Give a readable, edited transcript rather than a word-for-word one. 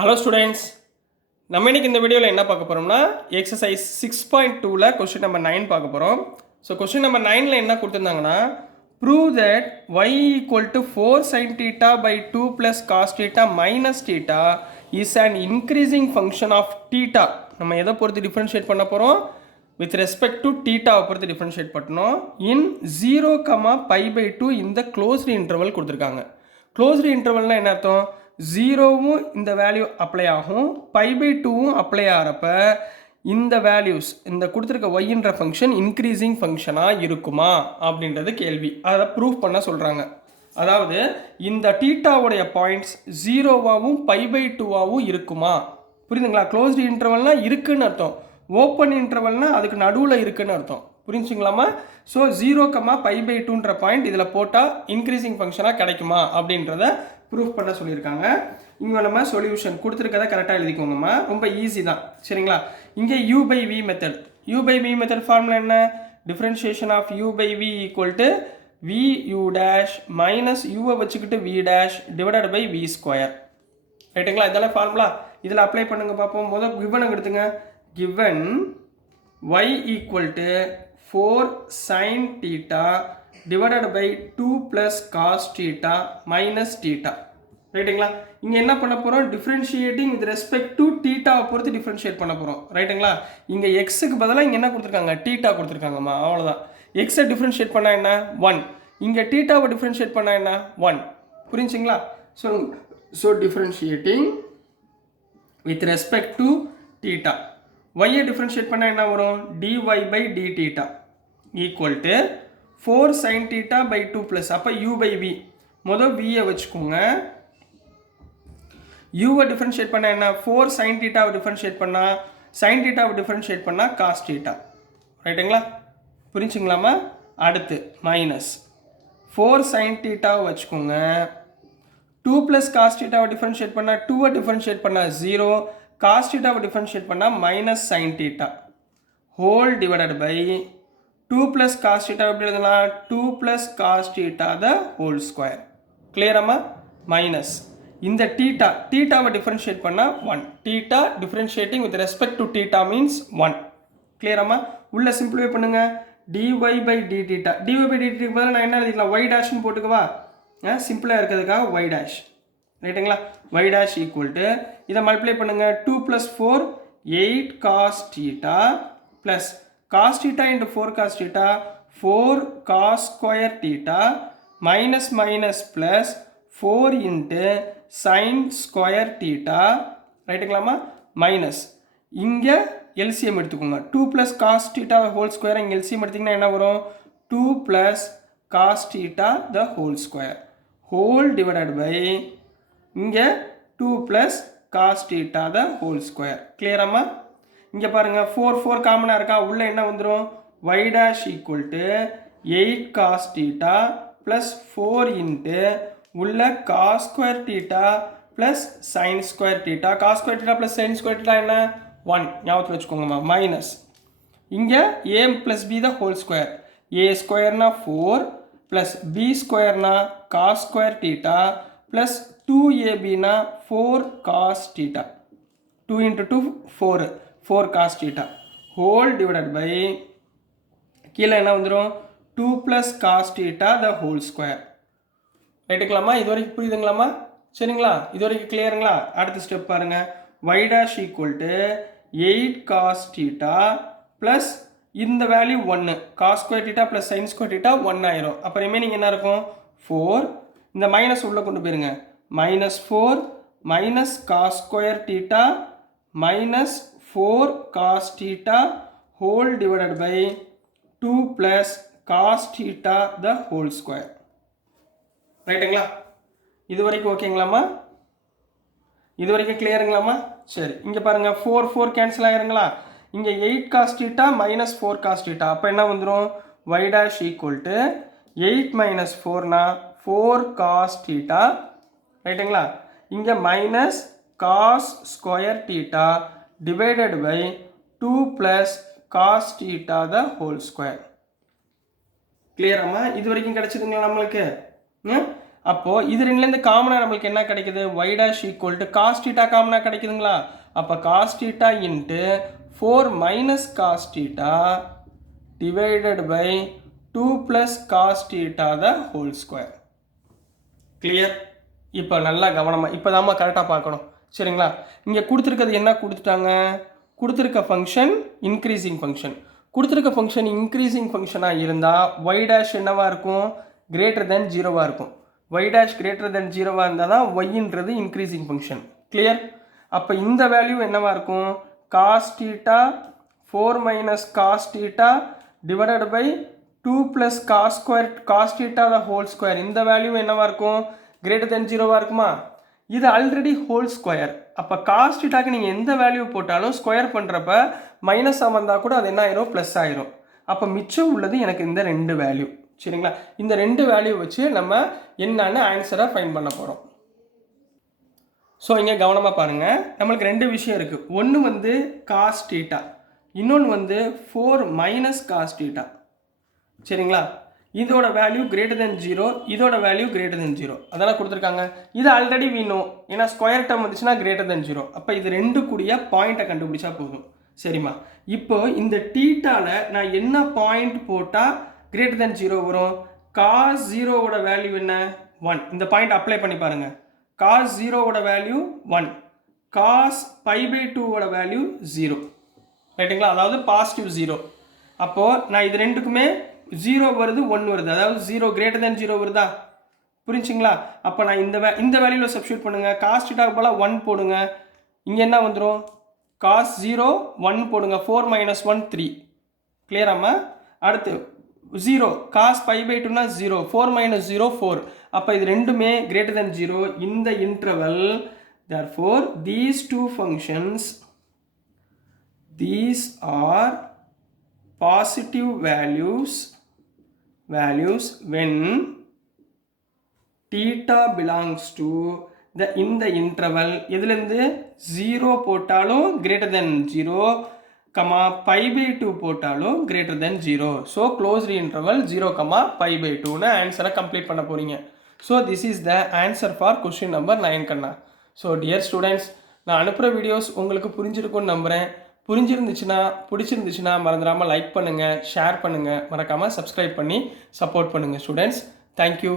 Hello students, நம்ம இன்னைக்கு இந்த வீடியோவில் என்ன பார்க்க போகிறோம்னா எக்ஸசைஸ் 6.2ல் கொஸ்டின் நம்பர் 9 பார்க்க போகிறோம். ஸோ கொஸ்டின் நம்பர் 9ல் என்ன கொடுத்துருந்தாங்கன்னா, prove that y equal to 4 sin theta by 2 plus cos theta minus theta is an increasing function of theta. நம்ம எதை பொறுத்து டிஃப்ரென்ஷியேட் பண்ண போகிறோம்? வித் ரெஸ்பெக்ட் டு தீட்டாவை பொறுத்து டிஃப்ரென்ஷியேட் பண்ணணும். இன் 0, π/2 இந்த க்ளோஸ்டு இன்டர்வல் கொடுத்துருக்காங்க. க்ளோஸ்டு இன்டர்வல்னால் என்ன அர்த்தம்? 0வும் இந்த வேல்யூ அப்ளை ஆகும், π/2வும் அப்ளை ஆகிறப்ப இந்த வேல்யூஸ் இந்த கொடுத்துருக்க ஒய்ன்ற ஃபங்க்ஷன் இன்க்ரீசிங் ஃபங்க்ஷனாக இருக்குமா அப்படின்றது கேள்வி. அதை ப்ரூவ் பண்ண சொல்கிறாங்க. அதாவது இந்த தீட்டாவுடைய பாயிண்ட்ஸ் 0வாகவும் π/2வாகவும் இருக்குமா? புரியுதுங்களா? க்ளோஸ்டு இன்டர்வல்னால் இருக்குன்னு அர்த்தம், ஓப்பன் இன்டர்வல்னால் அதுக்கு நடுவில் இருக்குன்னு அர்த்தம். புரிஞ்சுங்களாமா? ஸோ 0, π/2ன்ற பாயிண்ட் இதில் போட்டால் இன்க்ரீசிங் ஃபங்க்ஷனாக கிடைக்குமா அப்படின்றத ப்ரூஃப் பண்ண சொல்லியிருக்காங்க. இங்கே நம்ம சொல்யூஷன் கொடுத்துருக்கதை கரெக்டாக எழுதிக்கோங்கம்மா, ரொம்ப ஈஸி தான். சரிங்களா? இங்கே u/v method. u/v method formula என்ன? Differentiation of u/v equal to vu dash minus யூவை வச்சுக்கிட்டு v dash divided by v square. ரைட்டுங்களா? இதெல்லாம் ஃபார்முலா. இதில் அப்ளை பண்ணுங்க பார்ப்போம். முதல் கிவன் எடுத்துங்க. Given y equal to 4 sin theta divided by 2 plus cos theta minus theta. ரைட்டுங்களா? இங்கே என்ன பண்ண போகிறோம்? டிஃப்ரென்ஷியேட்டிங் வித் ரெஸ்பெக்ட் டு தீட்டாவை பொறுத்து டிஃப்ரென்ஷியேட் பண்ண போகிறோம். ரைட்டுங்களா? இங்கே எக்ஸுக்கு பதிலாக இங்கே என்ன கொடுத்துருக்காங்க? தீட்டா கொடுத்துருக்காங்கம்மா, அவ்வளோதான். எக்ஸை டிஃப்ரென்ஷியேட் பண்ணால் என்ன? 1. இங்கே தீட்டாவை டிஃப்ரென்ஷியேட் பண்ணால் என்ன? 1. புரிஞ்சுங்களா? So differentiating with respect to theta. ஒய்யை டிஃப்ரென்ஷியேட் பண்ணால் என்ன வரும்? dy by d theta equal to 4 sin theta by 2 plus. அப்போ u/v முதல் vயை வச்சுக்கோங்க. uவை டிஃப்ரென்ஷியேட் பண்ணால் என்ன? 4 sin thetaவை டிஃப்ரென்ஷியேட் பண்ணால் sin thetaவை டிஃப்ரென்ஷியேட் பண்ணால் cos theta. ரைட்டுங்களா? புரிஞ்சுங்களாமா? அடுத்து மைனஸ் 4 sin thetaவை வச்சுக்கோங்க. 2 plus cos thetaவை டிஃப்ரென்ஷியேட் பண்ணால் 2வை டிஃப்ரென்ஷியேட் பண்ணால் 0, cos thetaவை டிஃப்ரென்ஷியேட் பண்ணால் minus sin theta whole divided by 2 plus cos theta எப்படி எழுதலாம்? 2 plus cos theta the whole square. கிளியராமா? மைனஸ் இந்த தீட்டாவை டிஃப்ரென்ஷியேட் பண்ணால் 1. Theta differentiating with respect to theta means 1. கிளியராமா? உள்ள சிம்பிளிஃபை பண்ணுங்க. dy by d theta. dy by d theta பதிலாக நான் என்ன எழுதிக்கலாம்? y டேஷ்னு போட்டுக்கவா? சிம்பிளாக இருக்கிறதுக்காக y டேஷ். ரைட்டுங்களா? y டேஷ் ஈக்குவல் டு இதை மல்டிப்ளை பண்ணுங்க. 2 plus 4 8 cos theta plus cos theta into 4 cos theta 4 cos square theta minus minus plus 4 into sin square theta. ரைட்டுங்களாமா? மைனஸ் இங்கே எல்சிஎம் எடுத்துக்கோங்க. 2 plus cos theta whole square இங்கே LCM எடுத்திங்கன்னா என்ன வரும்? 2 plus cos theta the whole square whole divided by இங்கே 2 plus cos theta the whole square. கிளியராமா? இங்கே பாருங்கள், 4 காமனாக இருக்கா? உள்ளே என்ன வந்துடும்? y dash equal to 8 cos theta plus 4 into உள்ள cos square theta plus sin square theta. cos square theta plus sin square theta என்ன? 1. ஞாபகத்தில் வச்சுக்கோங்கம்மா. மைனஸ் இங்கே a plus b the whole square. a ஸ்கொயர்னா 4 plus b ஸ்கொயர்னா cos square theta plus 2ab na 4 cos theta. 2 into 2 4 cos theta whole divided by கீழே என்ன வந்துடும்? 2 plus cos theta the whole square. ரைட்டுங்களாமா? இது வரைக்கும் புரியுதுங்களாமா? சரிங்களா? இது வரைக்கும் கிளியருங்களா? அடுத்த ஸ்டெப் பாருங்க. y dash equal to 8 cos theta plus இந்த value 1 cos square theta plus sin square theta 1 ஆயிரும். அப்போ ரிமைனிங் என்ன இருக்கும்? 4. இந்த மைனஸ் உள்ளே கொண்டு போயிருங்க. minus 4 minus cos square theta minus 4 cos theta whole divided by 2 plus cos theta the whole square. ரைட்டுங்களா? இது வரைக்கும் ஓகேங்களாமா? இது வரைக்கும் கிளியருங்களாமா? சரி, இங்கே பாருங்கள், 4 கேன்சல் ஆயிருங்களா? இங்கே 8 cos theta minus 4 cos theta. அப்போ என்ன வந்துடும்? y dash equal to 8 minus 4 4 cos theta. ரைட்டுங்களா? இங்கே minus cos square theta divided by 2 plus cos theta the whole square. கிளியராமா? இது வரைக்கும் கிடைச்சதுங்களா நம்மளுக்கு? அப்போது இது ரெண்டுலேருந்து காமனாக நம்மளுக்கு என்ன கிடைக்குது y dash equal to cos theta காமனாக கிடைக்குதுங்களா அப்போ cos theta into 4 minus cos theta divided by 2 plus cos theta the whole square. Clear இப்போ நல்லா கவனமாக இப்போ தாம்மா கரெக்டாக பார்க்கணும் சரிங்களா இங்கே கொடுத்துருக்கிறது என்ன கொடுத்துட்டாங்க கொடுத்துருக்க ஃபங்க்ஷன் இன்க்ரீசிங் ஃபங்க்ஷன் கொடுத்துருக்க ஃபங்க்ஷன் இன்க்ரீசிங் ஃபங்க்ஷனாக இருந்தால் y dash என்னவாக இருக்கும் greater than 0வாக இருக்கும் y dash greater than 0வாக இருந்தால் தான் yன்றது இன்க்ரீசிங் ஃபங்க்ஷன் கிளியர் அப்போ இந்த வேல்யூ என்னவாக இருக்கும் cos theta 4 minus cos theta divided by 2 plus cos theta the whole square இந்த வேல்யூ என்னவாக இருக்கும் greater than 0வாக இருக்குமா இது ஆல்ரெடி ஹோல் ஸ்கொயர் அப்போ cos thetaக்கு நீங்கள் எந்த வேல்யூ போட்டாலும் ஸ்கொயர் பண்ணுறப்ப மைனஸாக வந்தால் கூட அது என்ன ஆயிரும் ப்ளஸ் ஆயிரும் அப்போ மிச்சம் உள்ளது எனக்கு இந்த ரெண்டு வேல்யூ சரிங்களா இந்த ரெண்டு வேல்யூ வச்சு நம்ம என்னன்னு ஆன்சரை ஃபைண்ட் பண்ண போகிறோம் ஸோ இங்கே கவனமாக பாருங்கள் நம்மளுக்கு ரெண்டு விஷயம் இருக்குது ஒன்று வந்து cos theta இன்னொன்று வந்து 4 minus cos theta சரிங்களா இதோட வேல்யூ greater than 0 இதோட வேல்யூ greater than 0 அதெல்லாம் கொடுத்துருக்காங்க இது ஆல்ரெடி வீணும் ஏன்னா ஸ்கொயர் டேர்ம் வந்துச்சுன்னா greater than 0 அப்போ இது ரெண்டு கூடிய பாயிண்ட்டை கண்டுபிடிச்சா போதும் சரிம்மா இப்போ இந்த டீட்டாவில் நான் என்ன பாயிண்ட் போட்டால் greater than 0 வரும் cos 0ஓட வேல்யூ என்ன 1 இந்த பாயிண்ட் அப்ளை பண்ணி பாருங்கள் cos 0ஓட வேல்யூ 1 cos π/2ஓட வேல்யூ 0 ரைட்டுங்களா அதாவது பாசிட்டிவ் 0 அப்போது நான் இது ரெண்டுக்குமே 0 வருது 1 வருது அதாவது 0 greater than 0 வருதா புரிஞ்சுங்களா அப்போ நான் இந்த வேல்யூவில் சப்ஸ்டியூட் பண்ணுங்கள் cos thetaக்கு போல 1 போடுங்க இங்கே என்ன வந்துடும் cos 0 1 போடுங்க 4 minus 1 3 கிளியராம்மா அடுத்து 0 cos π/2னா 0 4 minus 0 4 அப்போ இது ரெண்டுமே greater than 0 இந்த interval therefore these two functions these are positive values when theta belongs to the in the interval எதுலேருந்து 0 போட்டாலும் greater than 0 கமா π/2 போட்டாலும் greater than 0 so closed interval 0 comma π/2ன்னு ஆன்சரை கம்ப்ளீட் பண்ண போகிறீங்க so this is the answer for question number 9 கண்ணா so dear students நான் அனுப்புகிற வீடியோஸ் உங்களுக்கு புரிஞ்சிருக்கும்னு நம்புகிறேன் பிடிச்சிருந்துச்சுன்னா மறந்துடாமல் லைக் பண்ணுங்கள் ஷேர் பண்ணுங்கள் மறக்காமல் சப்ஸ்கிரைப் பண்ணி சப்போர்ட் பண்ணுங்கள் ஸ்டூடெண்ட்ஸ் தேங்க்யூ